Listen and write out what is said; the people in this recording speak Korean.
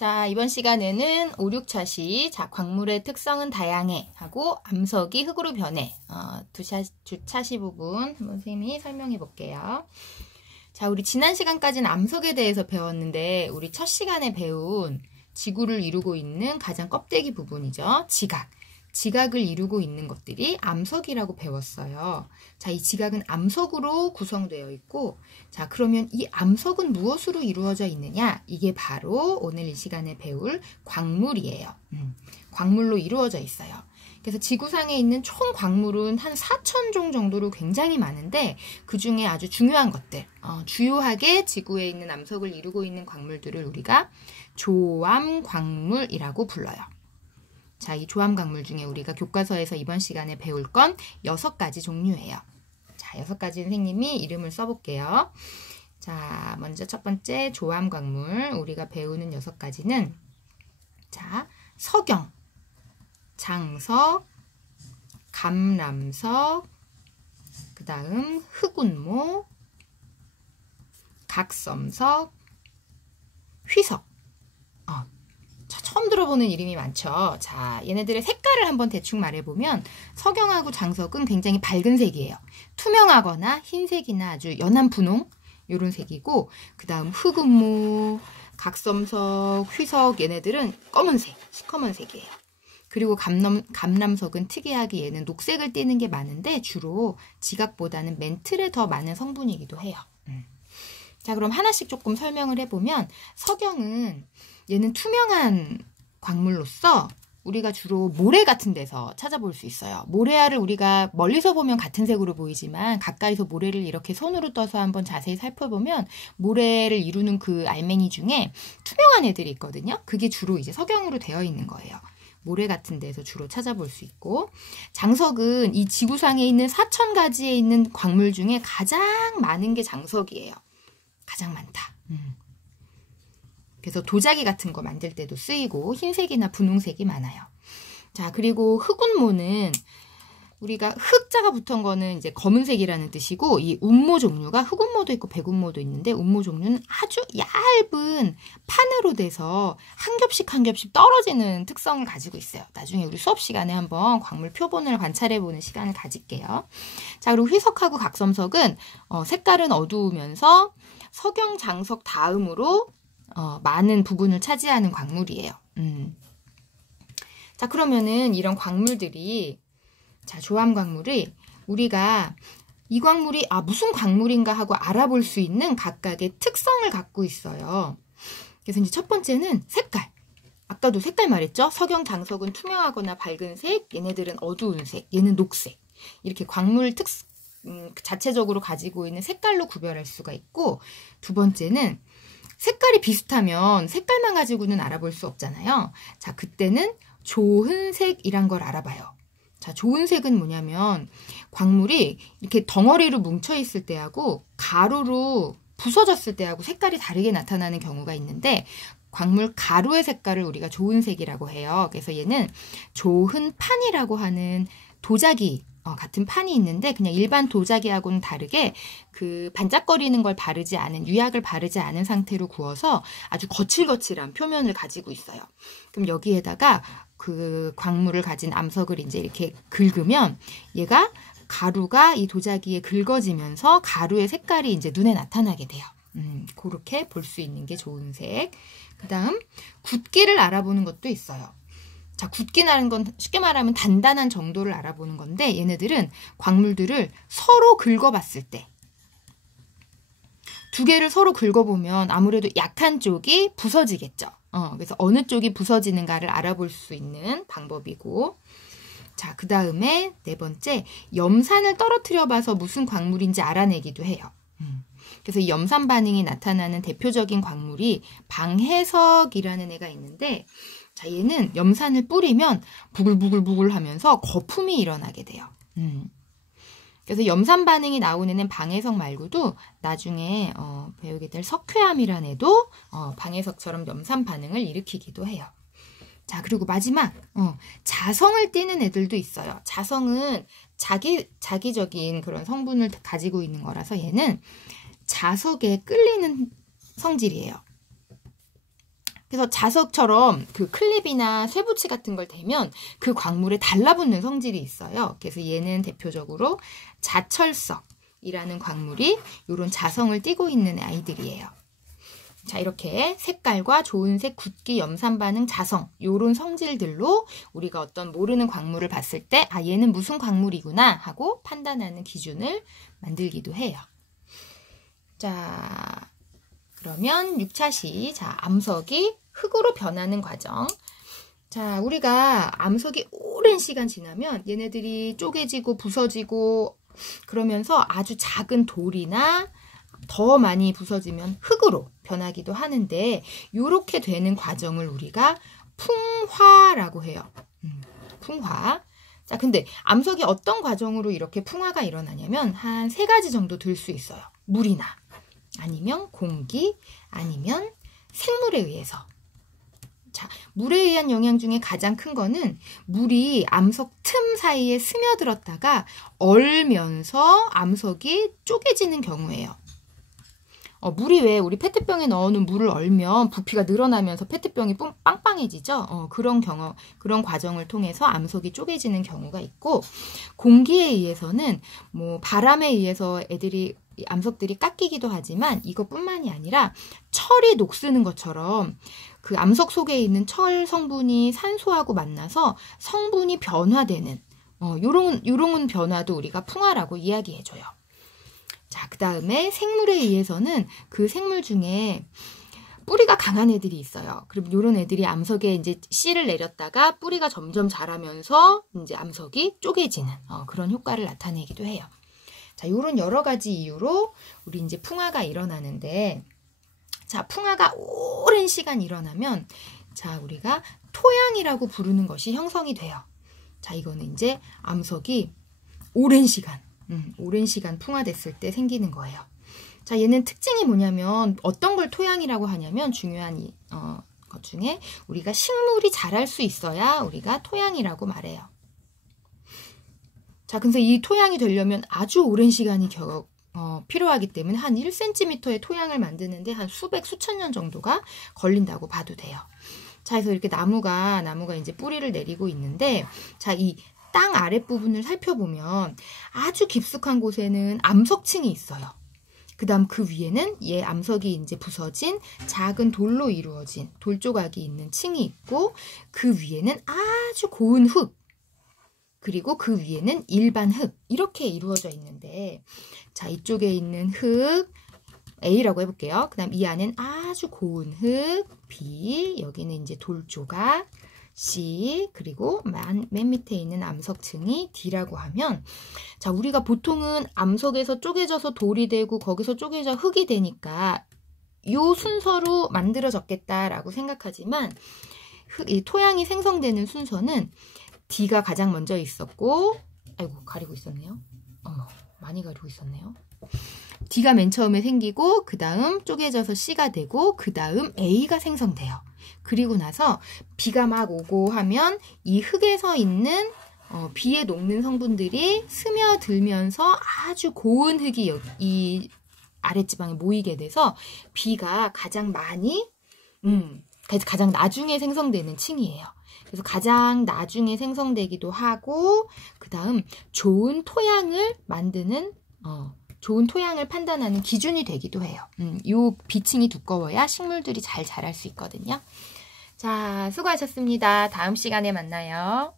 자, 이번 시간에는 5, 6차시, 자, 광물의 특성은 다양해 하고 암석이 흙으로 변해. 주차시 부분 한번 선생님이 설명해 볼게요. 자, 우리 지난 시간까지는 암석에 대해서 배웠는데 우리 첫 시간에 배운 지구를 이루고 있는 가장 껍데기 부분이죠. 지각을 이루고 있는 것들이 암석이라고 배웠어요. 자, 이 지각은 암석으로 구성되어 있고, 자, 그러면 이 암석은 무엇으로 이루어져 있느냐? 이게 바로 오늘 이 시간에 배울 광물이에요. 광물로 이루어져 있어요. 그래서 지구상에 있는 총 광물은 한 4,000종 정도로 굉장히 많은데, 그 중에 아주 중요한 것들, 주요하게 지구에 있는 암석을 이루고 있는 광물들을 우리가 조암 광물이라고 불러요. 자, 이 조암 광물 중에 우리가 교과서에서 이번 시간에 배울 건 6가지 종류예요. 자, 6가지 선생님이 이름을 써볼게요. 자, 먼저 첫 번째 조암 광물 우리가 배우는 6가지는 자, 석영, 장석, 감람석, 그 다음 흑운모, 각섬석, 휘석. 처음 들어보는 이름이 많죠. 자, 얘네들의 색깔을 한번 대충 말해보면 석영하고 장석은 굉장히 밝은 색이에요. 투명하거나 흰색이나 아주 연한 분홍 이런 색이고, 그 다음 흑운모, 각섬석, 휘석 얘네들은 검은색, 시커먼 색이에요. 그리고 감람석은 특이하게 얘는 녹색을 띠는 게 많은데 주로 지각보다는 멘틀에 더 많은 성분이기도 해요. 자, 그럼 하나씩 조금 설명을 해보면 석영은 얘는 투명한 광물로서 우리가 주로 모래 같은 데서 찾아볼 수 있어요. 모래알을 우리가 멀리서 보면 같은 색으로 보이지만 가까이서 모래를 이렇게 손으로 떠서 한번 자세히 살펴보면 모래를 이루는 그 알맹이 중에 투명한 애들이 있거든요. 그게 주로 이제 석영으로 되어 있는 거예요. 모래 같은 데서 주로 찾아볼 수 있고, 장석은 이 지구상에 있는 4,000가지에 있는 광물 중에 가장 많은 게 장석이에요. 가장 많다. 그래서 도자기 같은 거 만들 때도 쓰이고 흰색이나 분홍색이 많아요. 자, 그리고 흑운모는 우리가 흑자가 붙은 거는 이제 검은색이라는 뜻이고, 이 운모 종류가 흑운모도 있고 백운모도 있는데, 운모 종류는 아주 얇은 판으로 돼서 한 겹씩 한 겹씩 떨어지는 특성을 가지고 있어요. 나중에 우리 수업 시간에 한번 광물 표본을 관찰해보는 시간을 가질게요. 자, 그리고 휘석하고 각섬석은 색깔은 어두우면서 석영, 장석 다음으로 많은 부분을 차지하는 광물이에요. 자, 그러면은 이런 광물들이, 자, 조암 광물이 우리가 이 광물이 무슨 광물인가 하고 알아볼 수 있는 각각의 특성을 갖고 있어요. 그래서 이제 첫 번째는 색깔. 아까도 색깔 말했죠? 석영, 장석은 투명하거나 밝은 색, 얘네들은 어두운 색, 얘는 녹색. 이렇게 광물 자체적으로 가지고 있는 색깔로 구별할 수가 있고, 두 번째는 색깔이 비슷하면 색깔만 가지고는 알아볼 수 없잖아요. 자, 그때는 조흔색이란 걸 알아봐요. 자, 조흔색은 뭐냐면 광물이 이렇게 덩어리로 뭉쳐 있을 때하고 가루로 부서졌을 때하고 색깔이 다르게 나타나는 경우가 있는데, 광물 가루의 색깔을 우리가 조흔색이라고 해요. 그래서 얘는 조흔판이라고 하는 도자기 같은 판이 있는데, 그냥 일반 도자기하고는 다르게 그 반짝거리는 걸 바르지 않은, 유약을 바르지 않은 상태로 구워서 아주 거칠거칠한 표면을 가지고 있어요. 그럼 여기에다가 그 광물을 가진 암석을 이제 이렇게 긁으면 얘가 가루가 이 도자기에 긁어지면서 가루의 색깔이 이제 눈에 나타나게 돼요. 그렇게 볼 수 있는 게 조흔색. 그 다음 굵기를 알아보는 것도 있어요. 자, 굵기라는 건 쉽게 말하면 단단한 정도를 알아보는 건데, 얘네들은 광물들을 서로 긁어봤을 때, 두 개를 서로 긁어보면 아무래도 약한 쪽이 부서지겠죠. 그래서 어느 쪽이 부서지는가를 알아볼 수 있는 방법이고, 자, 그 다음에 네 번째, 염산을 떨어뜨려 봐서 무슨 광물인지 알아내기도 해요. 그래서 이 염산 반응이 나타나는 대표적인 광물이 방해석이라는 애가 있는데, 자, 얘는 염산을 뿌리면 부글부글 하면서 거품이 일어나게 돼요. 그래서 염산 반응이 나오는 애는 방해석 말고도 나중에 배우게 될 석회암이라는 애도 방해석처럼 염산 반응을 일으키기도 해요. 자, 그리고 마지막 자성을 띠는 애들도 있어요. 자성은 자기적인 그런 성분을 가지고 있는 거라서 얘는 자석에 끌리는 성질이에요. 그래서 자석처럼 그 클립이나 쇠붙이 같은 걸 대면 그 광물에 달라붙는 성질이 있어요. 그래서 얘는 대표적으로 자철석이라는 광물이 이런 자성을 띠고 있는 아이들이에요. 자, 이렇게 색깔과 좋은 색, 굳기, 염산 반응, 자성 이런 성질들로 우리가 어떤 모르는 광물을 봤을 때 아, 얘는 무슨 광물이구나 하고 판단하는 기준을 만들기도 해요. 자, 그러면 6차 시, 자, 암석이 흙으로 변하는 과정. 자, 우리가 암석이 오랜 시간 지나면 얘네들이 쪼개지고 부서지고 그러면서 아주 작은 돌이나 더 많이 부서지면 흙으로 변하기도 하는데 이렇게 되는 과정을 우리가 풍화라고 해요. 풍화. 자, 근데 암석이 어떤 과정으로 이렇게 풍화가 일어나냐면 한 3가지 정도 들 수 있어요. 물이나 아니면 공기 아니면 생물에 의해서. 자, 물에 의한 영향 중에 가장 큰 거는 물이 암석 틈 사이에 스며들었다가 얼면서 암석이 쪼개지는 경우예요. 물이 왜 우리 페트병에 넣어놓은 물을 얼면 부피가 늘어나면서 페트병이 빵빵해지죠? 그런 과정을 통해서 암석이 쪼개지는 경우가 있고, 공기에 의해서는 뭐 바람에 의해서 암석들이 깎이기도 하지만 이것뿐만이 아니라 철이 녹쓰는 것처럼 그 암석 속에 있는 철 성분이 산소하고 만나서 성분이 변화되는 요런 변화도 우리가 풍화라고 이야기해줘요. 자, 그 다음에 생물에 의해서는 그 생물 중에 뿌리가 강한 애들이 있어요. 그럼 요런 애들이 암석에 이제 씨를 내렸다가 뿌리가 점점 자라면서 이제 암석이 쪼개지는 그런 효과를 나타내기도 해요. 자, 요런 여러 가지 이유로 우리 이제 풍화가 일어나는데, 자, 풍화가 오랜 시간 일어나면, 자, 우리가 토양이라고 부르는 것이 형성이 돼요. 자, 이거는 이제 암석이 오랜 시간 풍화됐을 때 생기는 거예요. 자, 얘는 특징이 뭐냐면 어떤 걸 토양이라고 하냐면 중요한 것 중에 우리가 식물이 자랄 수 있어야 우리가 토양이라고 말해요. 자, 그래서 이 토양이 되려면 아주 오랜 시간이 필요하기 때문에 한 1cm의 토양을 만드는데 한 수천 년 정도가 걸린다고 봐도 돼요. 자, 그래서 이렇게 나무가 이제 뿌리를 내리고 있는데, 자, 이 땅 아랫부분을 살펴보면 아주 깊숙한 곳에는 암석층이 있어요. 그 다음 그 위에는 암석이 이제 부서진 작은 돌로 이루어진 돌조각이 있는 층이 있고, 그 위에는 아주 고운 흙, 그리고 그 위에는 일반 흙, 이렇게 이루어져 있는데, 자, 이쪽에 있는 흙 A라고 해볼게요. 그 다음 이 안엔 아주 고운 흙 B, 여기는 이제 돌조각 C, 그리고 맨 밑에 있는 암석층이 D라고 하면, 자, 우리가 보통은 암석에서 쪼개져서 돌이 되고 거기서 쪼개져 흙이 되니까 요 순서로 만들어졌겠다라고 생각하지만, 이 토양이 생성되는 순서는 D가 가장 먼저 있었고, 아이고, 가리고 있었네요. 많이 가리고 있었네요. D가 맨 처음에 생기고, 그 다음 쪼개져서 C가 되고, 그 다음 A가 생성돼요. 그리고 나서 비가 막 오고 하면 이 흙에서 있는 비에 녹는 성분들이 스며들면서 아주 고운 흙이 이 아랫지방에 모이게 돼서 비가 가장 많이, 가장 나중에 생성되는 층이에요. 그래서 가장 나중에 생성되기도 하고, 그 다음 좋은 토양을 만드는, 좋은 토양을 판단하는 기준이 되기도 해요. 이 비층이 두꺼워야 식물들이 잘 자랄 수 있거든요. 자, 수고하셨습니다. 다음 시간에 만나요.